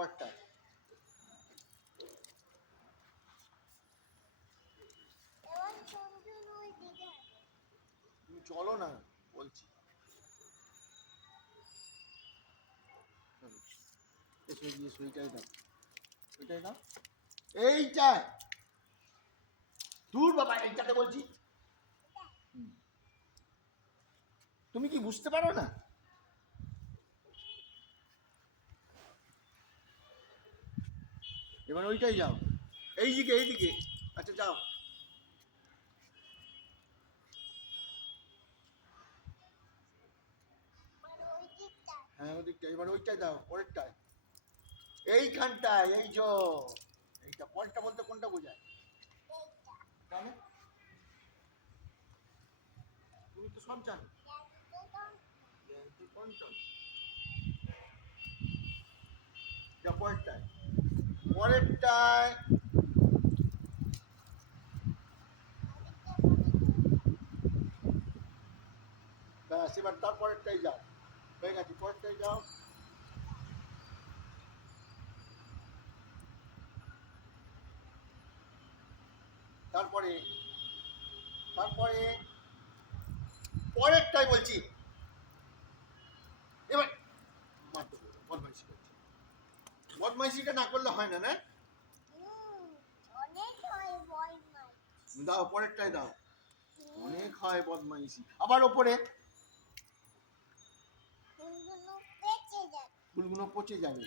পরেরটা তুমি চলো না বলছি। ওইটাই দাও, ওইটাই দাও, এইটাই। দূর বাবা, এইটাতে বলছি। তুমি কি বুঝতে পারো না? এবার ওইটাই যাও, এইদিকে এইদিকে। আচ্ছা যাও। হ্যাঁ ওদিকটা, এবার ওইটাই দাও, পরেরটায়, এইখানটায়, এই যে এইটা। পরেরটা বলতে কোনটা বোঝায়? তাহলে তুমি তো সব জানো। যা পরেরটায়, পরেরটায় ব্যাস। এবার তারপরেরটাই যাও, হয়ে গেছে, পরেরটাই যাও। তারপরে তারপরে পরেরটাই বলছি। এবার বদমাইশি করছে, বদমাইশিটা না করলে হয় না। না দাও, পরেরটাই দাও। অনেক হয় বদমাইশি। আবার ওপরে ফুলগুলো পচে যাবে।